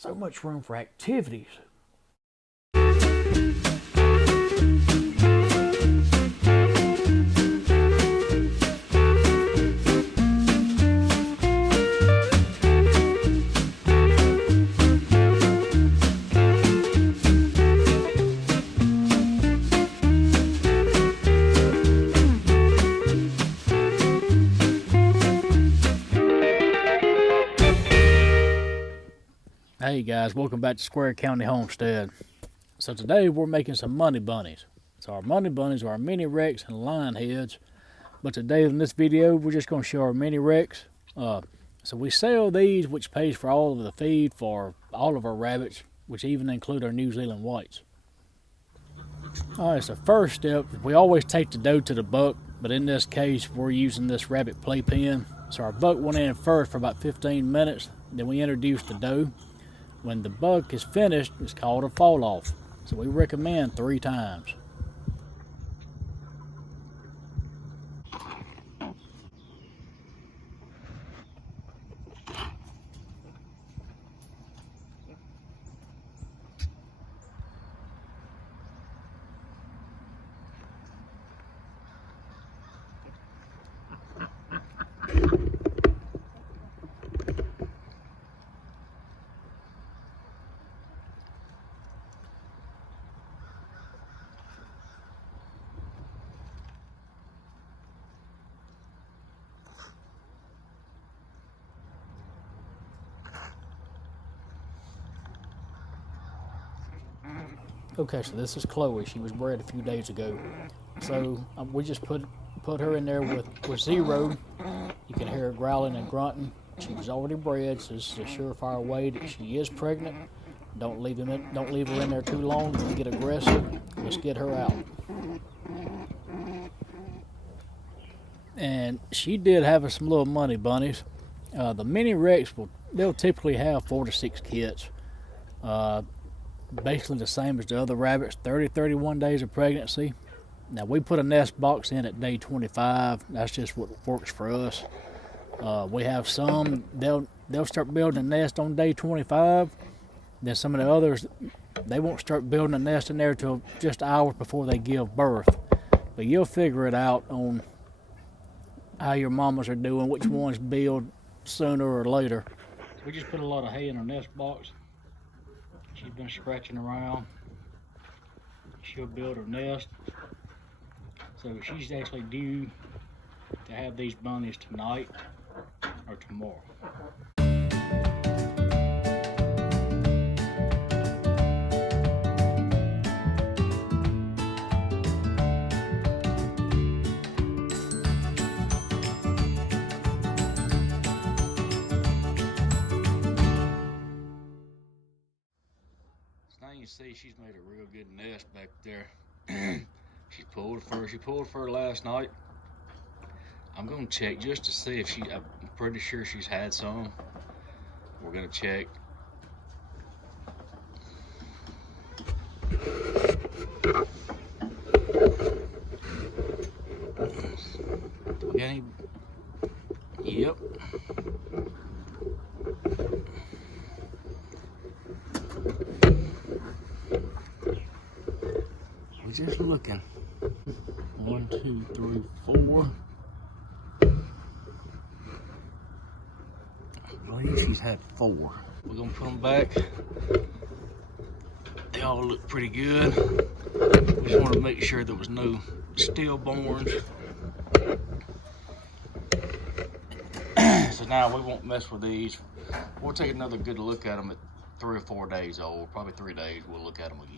so much room for activities. Hey guys, welcome back to Square County Homestead. So today we're making some money bunnies. So our money bunnies are our mini Rex and lion heads. But today in this video we're just going to show our mini Rex. So we sell these, which pays for all of the feed for all of our rabbits, which even include our New Zealand whites. Alright, so first step, we always take the doe to the buck, but in this case we're using this rabbit playpen. So our buck went in first for about 15 minutes, then we introduced the doe. When the buck is finished, it's called a fall off. So we recommend 3 times. Okay, so this is Chloe. She was bred a few days ago. So we just put her in there with Zero. You can hear her growling and grunting. She was already bred, so this is a surefire way that she is pregnant. Don't leave her in there too long. Don't get aggressive. Let's get her out. And she did have us some little money bunnies. The mini Rex they'll typically have 4 to 6 kits. Basically the same as the other rabbits, 30-31 days of pregnancy. Now we put a nest box in at day 25. That's just what works for us. We have some, they'll start building a nest on day 25. Then some of the others, they won't start building a nest in there till just hours before they give birth. But you'll figure it out on how your mamas are doing, which ones build sooner or later. We just put a lot of hay in our nest box. She's been scratching around. She'll build her nest. So she's actually due to have these bunnies tonight or tomorrow. Now you see she's made a real good nest back there. She pulled fur last night. I'm gonna check just to see if I'm pretty sure she's had some. We're gonna check. Do we got any? Yep. We're just looking. 1, 2, 3, 4. I believe she's had 4. We're gonna put them back. They all look pretty good. We just want to make sure there was no stillborns. So now we won't mess with these. We'll take another good look at them at 3 or 4 days old. Probably 3 days. We'll look at them again.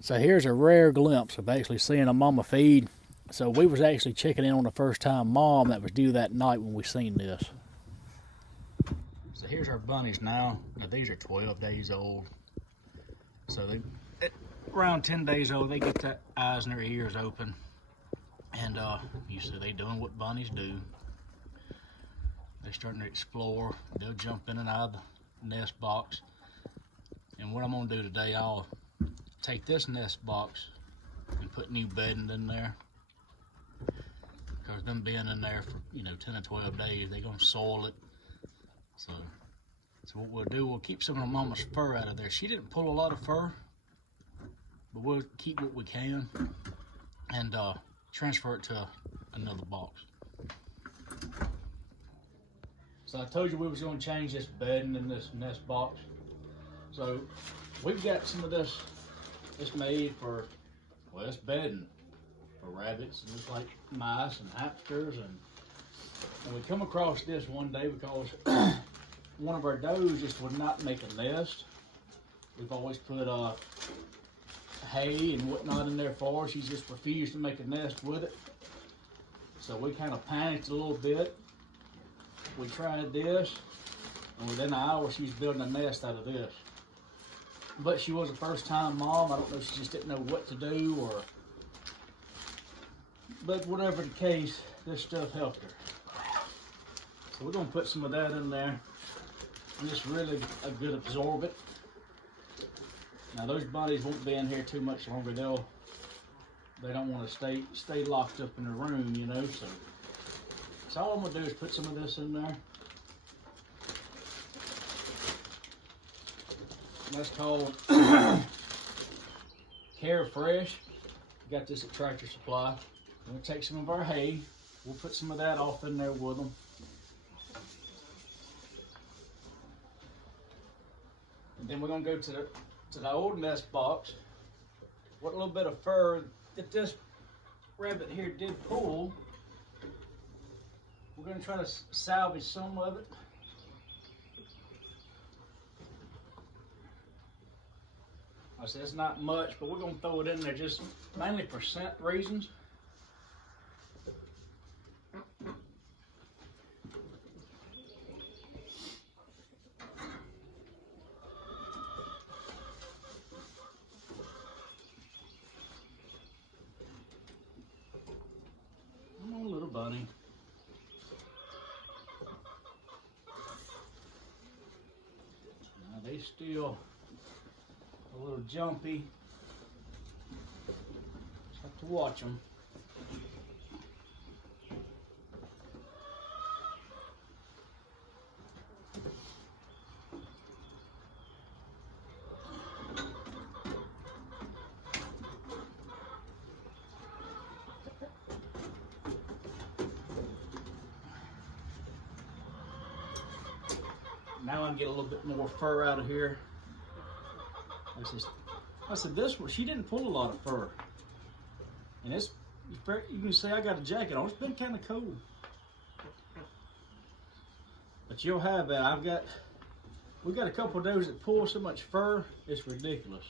So here's a rare glimpse of actually seeing a mama feed. So we was actually checking in on the first time mom that was due that night when we seen this. So here's our bunnies now. Now these are 12 days old. So they around 10 days old, they get their eyes and their ears open. And you see they doing what bunnies do. They're starting to explore. They'll jump in and out of the nest box. And what I'm gonna do today, I'll take this nest box and put new bedding in there, because them being in there for 10 or 12 days, they're gonna soil it. So what we'll do, we'll keep some of mama's fur out of there. She didn't pull a lot of fur, but we'll keep what we can and transfer it to another box. So I told you we was gonna change this bedding in this nest box. So we've got some of this. It's made for, well, it's bedding for rabbits, and it's like mice and hamsters, and we come across this one day because one of our does just would not make a nest. We've always put hay and whatnot in there for her. She just refused to make a nest with it. So we kind of panicked a little bit. We tried this, and within an hour she's building a nest out of this. But she was a first-time mom. I don't know if she just didn't know what to do, or, but whatever the case, this stuff helped her. So we're gonna put some of that in there. And it's really a good absorbent. Now those bunnies won't be in here too much longer. They don't want to stay locked up in the room, So all I'm gonna do is put some of this in there. That's called Care Fresh. Got this at Tractor Supply. We'll take some of our hay. We'll put some of that off in there with them. And then we're gonna go to the old nest box. What little bit of fur that this rabbit here did pull, we're gonna try to salvage some of it. I said it's not much, but we're gonna throw it in there just mainly for scent reasons. Come on, little bunny. Now they still a little jumpy. Just have to watch them. Now I can get a little bit more fur out of here. I said this one, she didn't pull a lot of fur. And it's, you can see I got a jacket on. It's been kind of cold. But you'll have that. We got a couple of those that pull so much fur, it's ridiculous.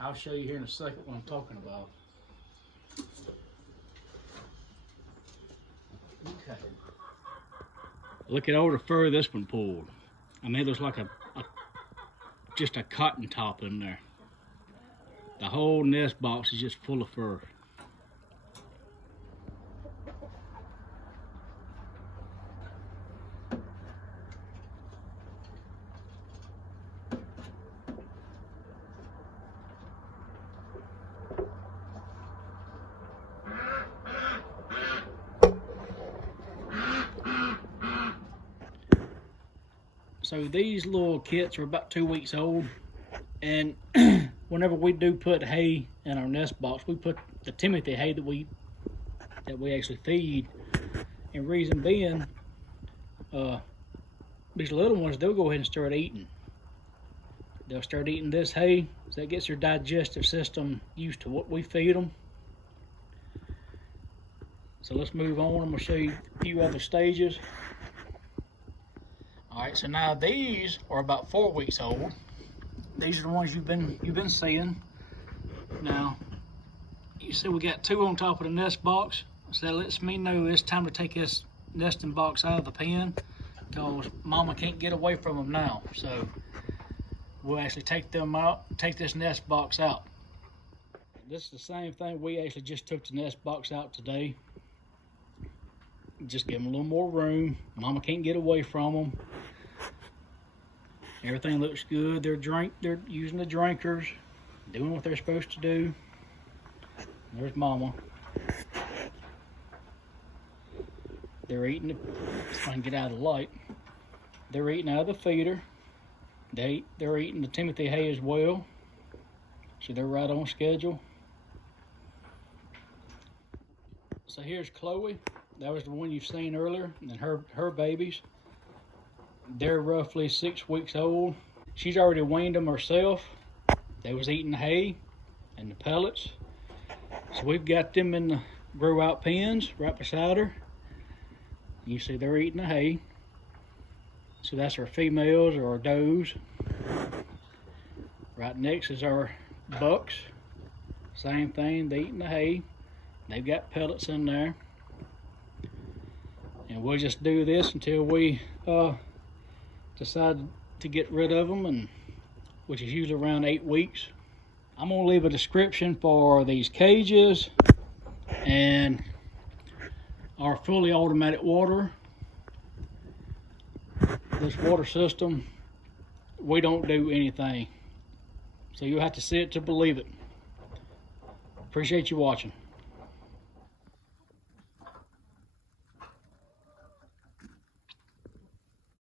I'll show you here in a second what I'm talking about. Okay. Look at all the fur this one pulled. I mean, there's like just a cotton top in there. The whole nest box is just full of fur. So these little kits are about 2 weeks old, and whenever we do put hay in our nest box, we put the Timothy hay that we actually feed. And reason being, these little ones, they'll go ahead and start eating. They'll start eating this hay, so that gets their digestive system used to what we feed them. So let's move on. I'm gonna show you a few other stages. All right, so now these are about 4 weeks old. These are the ones you've been seeing. Now, you see we got 2 on top of the nest box. So that lets me know it's time to take this nesting box out of the pen, because mama can't get away from them now. So we'll actually take them out, take this nest box out. This is the same thing. We actually just took the nest box out today. Just give them a little more room. Mama can't get away from them. Everything looks good. They're using the drinkers, doing what they're supposed to do. There's mama. They're eating if I can get out of the light. They're eating out of the feeder. They're eating the Timothy hay as well. So they're right on schedule. So here's Chloe. That was the one you've seen earlier, and her babies. They're roughly 6 weeks old. She's already weaned them herself. They was eating the hay and the pellets. So we've got them in the grow out pens right beside her. You see they're eating the hay. So that's our females or our does. Right next is our bucks. Same thing, they eating the hay. They've got pellets in there. And we'll just do this until we decide to get rid of them, and which is usually around 8 weeks. I'm gonna leave a description for these cages and our fully automatic water. This water system, we don't do anything. So you'll have to see it to believe it. Appreciate you watching.